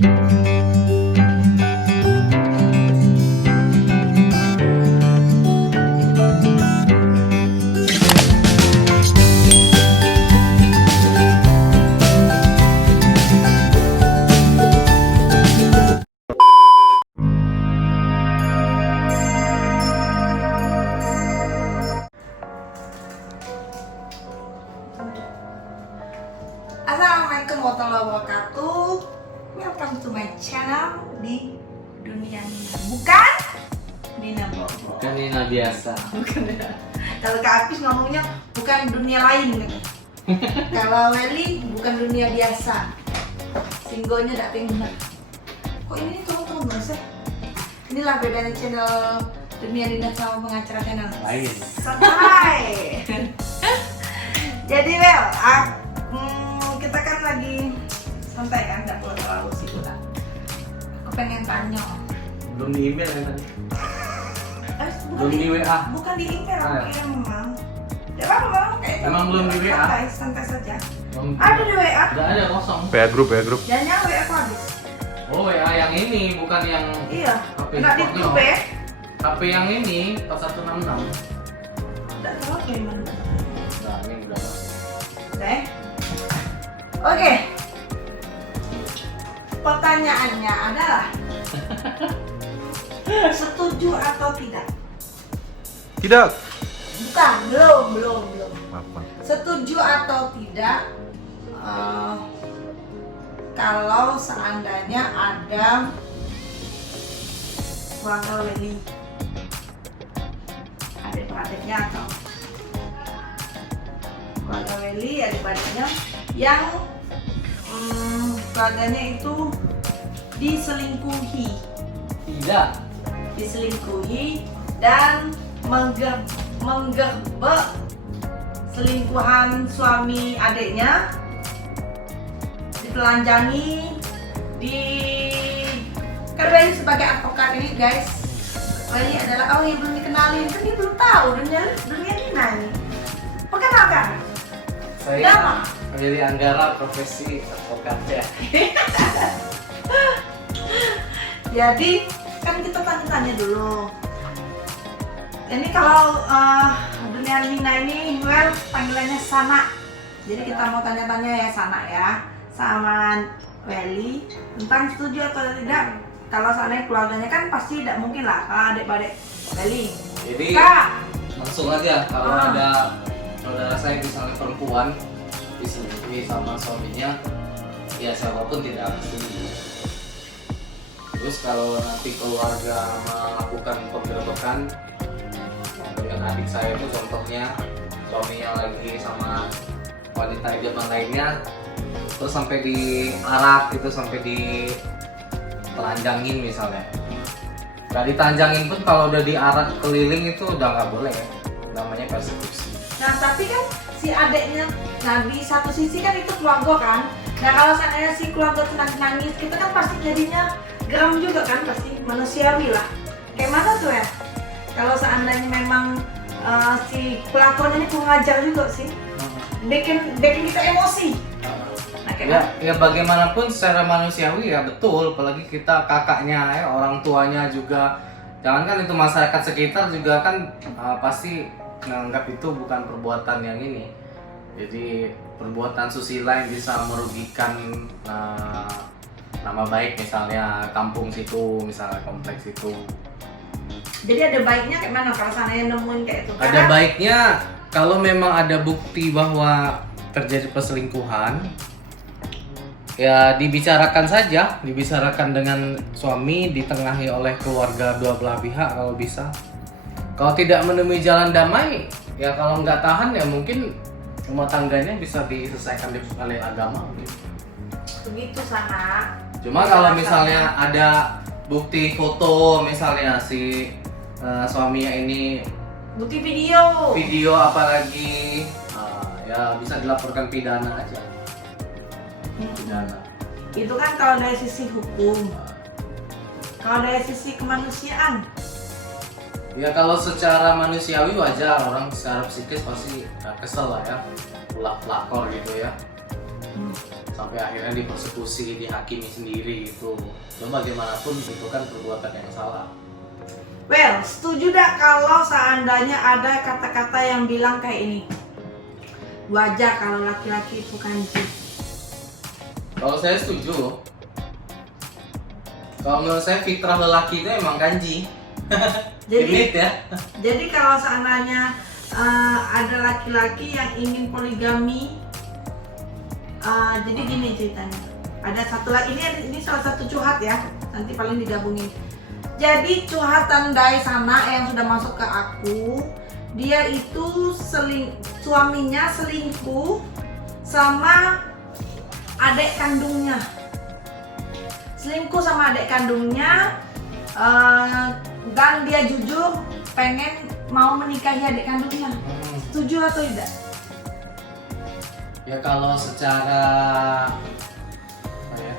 Assalamualaikum warahmatullahi wabarakatuh. Welcome to my channel di Dunia Nina. Bukan Nina Bobo. Bukan Nina biasa. Bukan Nina. Kalau Kak Apis ngomongnya bukan dunia lain gitu. Kalau Welly bukan dunia biasa. Singgonya tak tinggal. Kok ini turun-turun sih? Inilah bedanya channel Dunia Nina sama pengacara channel Lain. santai. Jadi kita kan lagi santai kan, nggak perlu terlalu sibuk lah. Aku pengen tanya. Belum di email kan tadi? Bukan Belum di WA. Bukan di email, Ah, aku kirim memang. Ya apa kayak Emang belum di WA? santai saja. Belum. Ada di WA. Udah ada kosong. WA grup. Jangan WA aku habis. Oh WA yang ini bukan yang Iya. HP Nggak di spotnya. grup ya. HP yang ini 4166. Nggak tahu gimana. Nah ini udah masuk. Oke. Pertanyaannya adalah setuju atau tidak? Tidak. Bukan, belum. Apa? Setuju atau tidak kalau seandainya ada keluarga Welly, adik-beradiknya atau keluarga Welly, adik-beradiknya yang keluarganya itu diselingkuhi dan menggerbek selingkuhan suami adiknya, ditelanjangi, kan Welly sebagai advokat ini guys. Welly adalah yang belum dikenalin, kan dia belum tahu dunia Nina ini. Perkenalkan. Saya Nama. Willy Anggara, profesi advokat ya. Jadi kan kita tanya-tanya dulu. Ini kalau dunia Nina ini, panggilannya Sana. Jadi kita mau tanya-tanya ya Sana ya, sama Welly tentang setuju atau tidak. Kalau seandainya keluarganya kan pasti tidak mungkin lah adik-adik Welly. Jadi Kak, langsung aja kalau ada saudara saya misalnya perempuan diselingkuhi sama suaminya, ya siapapun tidak akan setuju. Terus kalau nanti keluarga melakukan penggerbekan dengan adik saya itu contohnya suaminya lagi sama wanita idaman lainnya, terus sampai diarak gitu, sampai ditelanjangin misalnya. Nggak ditelanjangin pun kalau udah diarak keliling itu udah nggak boleh ya, namanya persekusi. nah tapi kan si adiknya, nah di satu sisi kan itu keluarga kan. Nah kalau seandainya si keluarga nangis, kita kan pasti jadinya geram juga kan, pasti manusiawi lah. Kayak mana tuh ya? Kalau seandainya memang si pelakunya ini pengajar juga sih, bikin kita emosi. Nah, Ya bagaimanapun secara manusiawi ya betul, apalagi kita kakaknya ya, orang tuanya juga, jangankan itu masyarakat sekitar juga kan pasti menganggap itu bukan perbuatan yang ini. Jadi perbuatan susila yang bisa merugikan nama baik misalnya kampung situ, misalnya kompleks itu. Jadi ada baiknya kayak mana kalau seandainya nemuin kayak itu? Ada baiknya kalau memang ada bukti bahwa terjadi perselingkuhan, ya dibicarakan saja, dibicarakan dengan suami, ditengahi oleh keluarga dua belah pihak kalau bisa. Kalau tidak menemui jalan damai, ya kalau nggak tahan ya mungkin rumah tangganya bisa diselesaikan oleh agama. Begitu Sana. Cuma kalau misalnya ada bukti foto misalnya si suaminya ini, Bukti video. apalagi ya bisa dilaporkan pidana aja. Pidana. Itu kan kalau dari sisi hukum. Kalau dari sisi kemanusiaan, Ya kalau secara manusiawi wajar, orang secara psikis pasti kesel lah ya, pelakor gitu ya. sampai akhirnya dipersekusi, dihakimi sendiri gitu. Cuma bagaimanapun itu kan perbuatan yang salah. Well, setuju dah kalau seandainya ada kata-kata yang bilang kayak ini. Wajar kalau laki-laki itu kanji. Kalau saya setuju. Kalau menurut saya fitrah lelaki itu emang kanji. Jadi, ya. jadi kalau seandainya ada laki-laki yang ingin poligami, jadi gini ceritanya. Ada satu lagi, ini salah satu curhat ya, nanti paling digabungin. Jadi curhatan dari sana yang sudah masuk ke aku, dia itu suaminya selingkuh sama adik kandungnya. Selingkuh sama adik kandungnya, dan dia jujur pengen mau menikahi adik kandungnya. Setuju atau tidak? Ya kalau secara apa ya?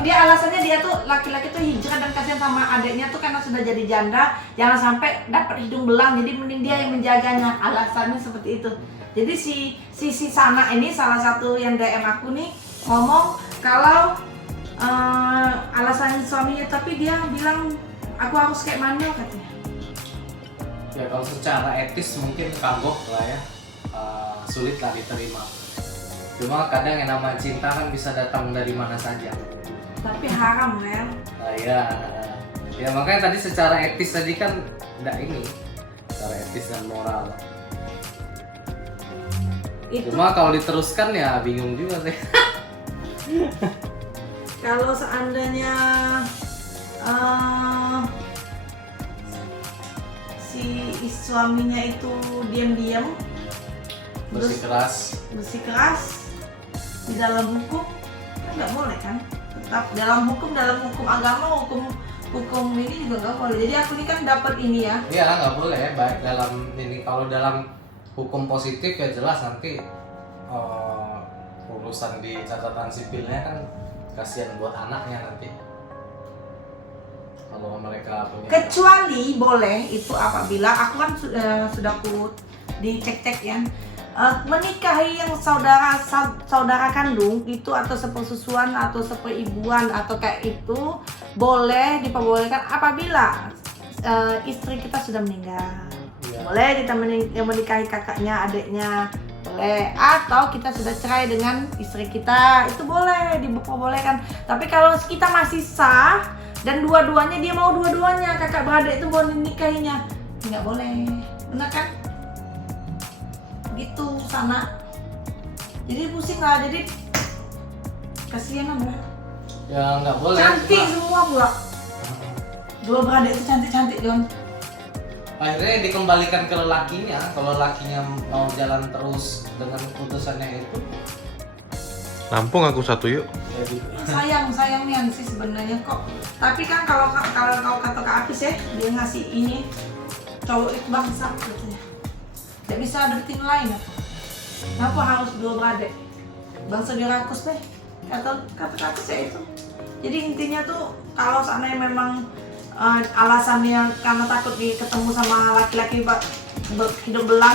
Dia alasannya dia tuh laki-laki tuh hijrah dan kasihan sama adiknya tuh karena sudah jadi janda, jangan sampai dapat hidung belang, jadi mending dia yang menjaganya. Alasannya seperti itu. Jadi si Sana ini salah satu yang DM aku nih ngomong kalau alasan suaminya, tapi dia bilang aku harus kayak mana katanya. Ya kalau secara etis mungkin kagok lah ya, sulit lah diterima. Cuma kadang yang namanya cinta kan bisa datang dari mana saja. Tapi haram ya. Ya makanya tadi secara etis tadi kan enggak ini, secara etis dan moral. Itu Cuma kalau diteruskan ya bingung juga sih. kalau seandainya si suaminya itu diam-diam bersikeras di dalam hukum, kan nggak boleh kan? Tetap dalam hukum agama, hukum ini juga nggak boleh. Jadi aku ini kan dapat ini ya. Iya nggak boleh ya, baik dalam ini, kalau dalam hukum positif ya jelas nanti urusan di catatan sipilnya kan kasihan buat anaknya nanti kalau mereka punya. Kecuali boleh itu apabila aku kan sudah aku dicek-cek ya, menikahi yang saudara kandung itu atau sepersusuan atau seperibuan atau kayak itu boleh diperbolehkan apabila istri kita sudah meninggal. Iya. Boleh kita menikahi kakaknya, adiknya, boleh. Atau kita sudah cerai dengan istri kita, itu boleh diperbolehkan. Tapi kalau kita masih sah dan dua-duanya dia mau dua-duanya, kakak beradik itu boleh nikahinya, nggak boleh, benar kan? Gitu Sana. Jadi pusing lah, jadi kasihan lah. Ya nggak boleh. Cantik cuma semua pula. Dua beradik itu cantik-cantik Don. akhirnya dikembalikan ke lelakinya. Kalau lelakinya mau jalan terus dengan keputusannya itu, Nampung aku satu yuk. ya gitu. Sayang nih sih sebenarnya kok. Tapi kan kalau kau kata Kak Apis ya, dia ngasih ini cowok itu bangsa katanya. Tidak bisa ada tim lain apa? Kenapa harus dua beradik? Bangsa dia rakus deh. Kata Kak Apis ya itu. Jadi intinya tuh kalau seandainya memang alasannya karena takut ketemu sama laki-laki hidup belang,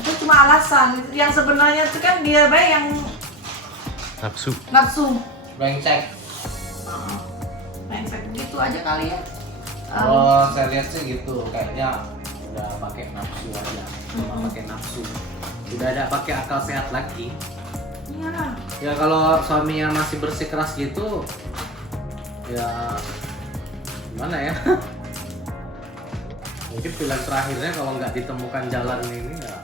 itu cuma alasan. Yang sebenarnya itu kan dia baik yang nafsu. Brengsek. Brengsek gitu aja kali ya. Oh, saya lihat sih gitu, kayaknya udah pakai nafsu aja, cuma pakai nafsu. Udah ada pakai akal sehat lagi. Iya. Ya kalau suaminya masih bersikeras gitu, ya gimana ya? Mungkin pilihan terakhirnya kalau nggak ditemukan jalan ini ya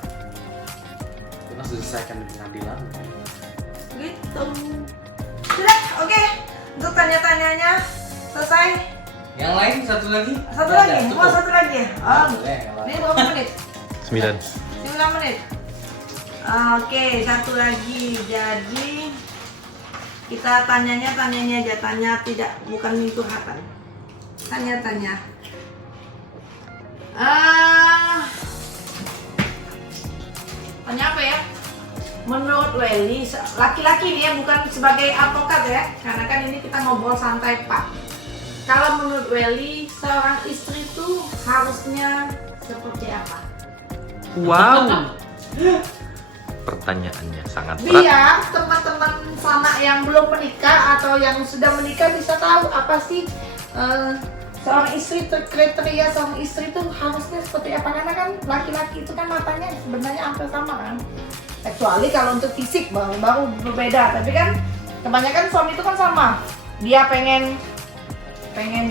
kita selesaikan di pengadilan. Gitu. Sudah, oke. Untuk tanya-tanyanya selesai. Yang lain satu lagi? Satu Nggak lagi? ada, Mau cukup. satu lagi ya? Oh, Boleh, ini berapa menit? 9. 9 menit. Oke, satu lagi. Jadi kita tanyanya aja, tanya tidak, bukan itu hatan. Tanya. Tanya apa ya? Menurut Welly, laki-laki nih ya, bukan sebagai advokat ya, karena kan ini kita ngobrol santai Pak. Kalau menurut Welly, seorang istri itu harusnya seperti apa? Wow. pertanyaannya sangat berat. Biar teman-teman sana yang belum menikah atau yang sudah menikah bisa tahu apa sih seorang istri, kriteria seorang istri itu harusnya seperti apa. Karena kan laki-laki itu kan matanya sebenarnya hampir sama kan, kecuali kalau untuk fisik baru berbeda. Tapi kan kebanyakan suami itu kan sama, dia pengen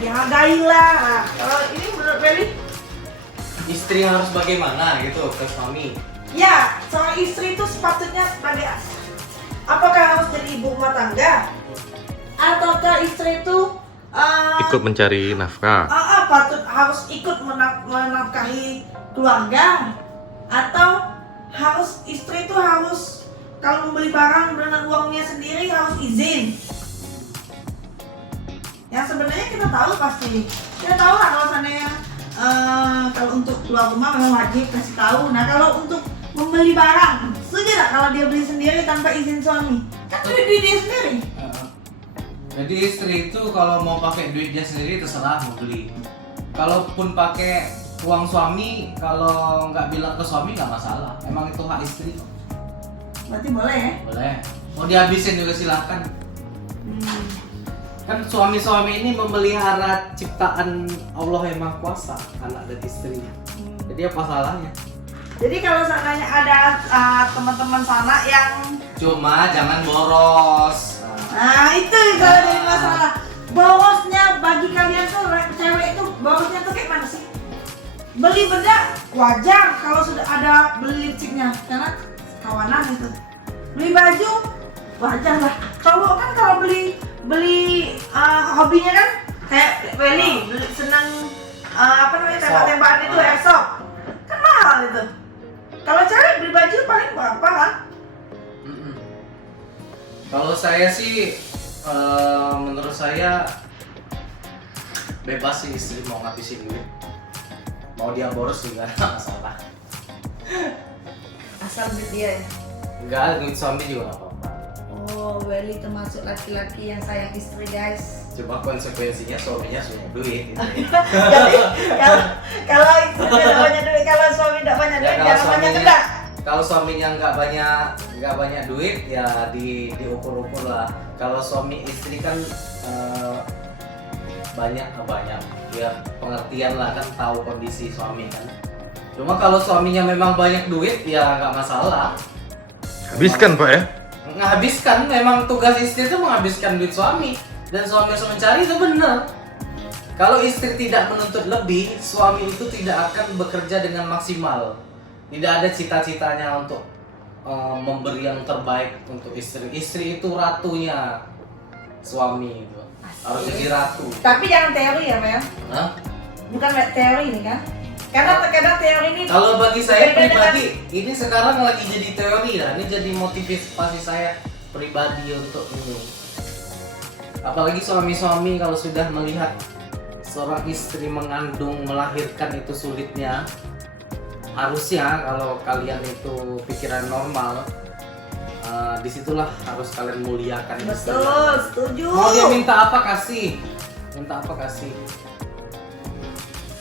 dihargai lah. Nah, kalau ini menurut Welly, Istri harus bagaimana gitu ke suami? ya seorang istri itu sepatutnya sebagai apakah harus jadi ibu rumah tangga, ataukah istri itu Ikut mencari nafkah. harus ikut menafkahi keluarga, atau harus istri itu harus kalau membeli barang dengan uangnya sendiri harus izin. Yang sebenarnya kita tahu pasti, kita tahu lah kalau seandainya kalau untuk keluar rumah memang wajib kasih tahu. Nah kalau untuk membeli barang, setuju nggak kalau dia beli sendiri tanpa izin suami? Kan duit dia sendiri. Jadi istri itu kalau mau pakai duitnya sendiri terserah mau beli. Kalaupun pakai uang suami, kalau nggak bilang ke suami nggak masalah. Emang itu hak istri. Berarti boleh ya? Boleh. Mau dihabisin juga silahkan. Kan suami-suami ini memelihara ciptaan Allah yang Maha Kuasa, anak dan istri. Jadi apa salahnya? Jadi kalau seandainya ada teman-teman sana yang Cuma jangan boros. itu kalau jadi masalah. Borosnya bagi kalian tuh cewek itu borosnya tuh kayak mana sih? Beli benda wajar kalau sudah ada beli lipstiknya karena kawanan itu. Beli baju wajar lah. Kalau beli hobinya kan kayak Welly senang tembak-tembakan itu airsoft kan mahal itu. Kalau cewek beli baju paling berapa kan? Kalau saya sih, menurut saya bebas sih istri mau ngabisin duit. Mau dia boros juga nggak masalah. Asal duit dia ya. Enggak, duit suami juga nggak apa-apa. Oh, Welly termasuk laki-laki yang sayang istri guys. Cuma konsekuensinya suaminya punya duit. Gitu. Jadi kalau istri tidak banyak duit, kalau suami tidak banyak duit, jangan banyak gedak. Kalau suaminya nggak banyak duit ya diukur-ukur lah. Kalau suami istri kan banyak ya pengertian lah kan, tahu kondisi suami kan. Cuma kalau suaminya memang banyak duit ya nggak masalah. Habiskan Pak ya. Menghabiskan, memang tugas istri itu menghabiskan duit suami, dan suami harus mencari, itu benar. Kalau istri tidak menuntut lebih, suami itu tidak akan bekerja dengan maksimal. Tidak ada cita-citanya untuk memberi yang terbaik untuk istri. Istri itu ratunya suami itu. Harus jadi ratu. Tapi jangan teori ya Mel. Hah? Bukan teori ini kan? Karena terkadang teori ini Kalau bagi saya beda pribadi, ini sekarang lagi jadi teori lah. Ini jadi motivasi saya pribadi untuk ini. Apalagi suami-suami kalau sudah melihat seorang istri mengandung, melahirkan itu sulitnya. Harusnya kalau kalian itu pikiran normal, disitulah harus kalian muliakan istri. betul, setuju. Mau dia minta apa kasih,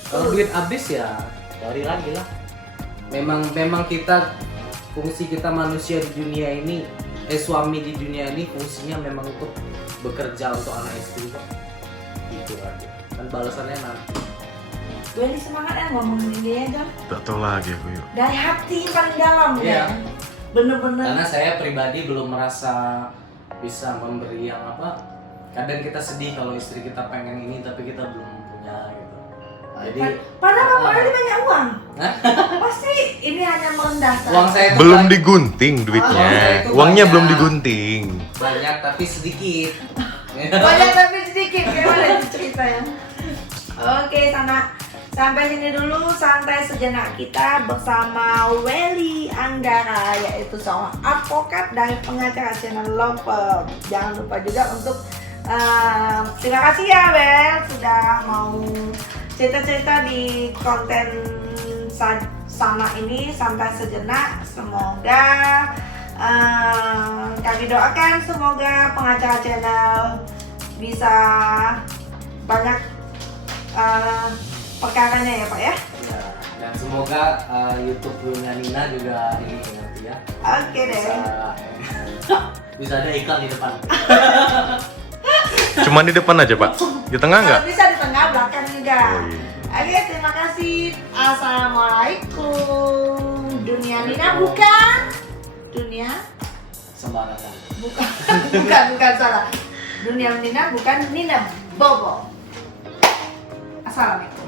Kalau duit habis ya cari lagi lah. Memang kita, fungsi kita manusia di dunia ini, suami di dunia ini fungsinya memang untuk bekerja untuk anak istri kok. Gitu aja. Kan balasannya nanti. Welly semangat ya ngomong ini ya kan? Tak tahu lagi aku yuk. Dari hati paling dalam Iya. ya. Bener-bener. Karena saya pribadi belum merasa bisa memberi yang apa. Kadang kita sedih kalau istri kita pengen ini tapi kita belum punya gitu. Jadi padahal Pak Welly banyak uang. Hah? Pasti ini hanya merendahkan. uang saya itu Belum banyak- digunting Oh, duitnya. itu Uangnya banyak. belum digunting. banyak tapi sedikit. Banyak tapi sedikit, gimana itu ceritanya? Oke, sampai sini dulu santai sejenak kita bersama Welly Anggara, yaitu seorang advokat dari pengacara channel Law Firm. Jangan lupa juga untuk terima kasih ya Wel sudah mau cerita-cerita di konten sana ini santai sejenak. Semoga kami doakan semoga pengacara channel bisa banyak perkaranya ya Pak ya. Ya, Dan semoga YouTube Dunia Nina juga ini nanti ya. Oke deh. Bisa ada iklan di depan. Cuma di depan aja, Pak. Di tengah nggak? Kalau bisa di tengah, belakang juga. Oh, iya. Oke, terima kasih. Assalamualaikum. Dunia Nina bukan? Dunia? Sembarangan. Bukan salah. Dunia Nina bukan Nina Bobo. Assalamualaikum.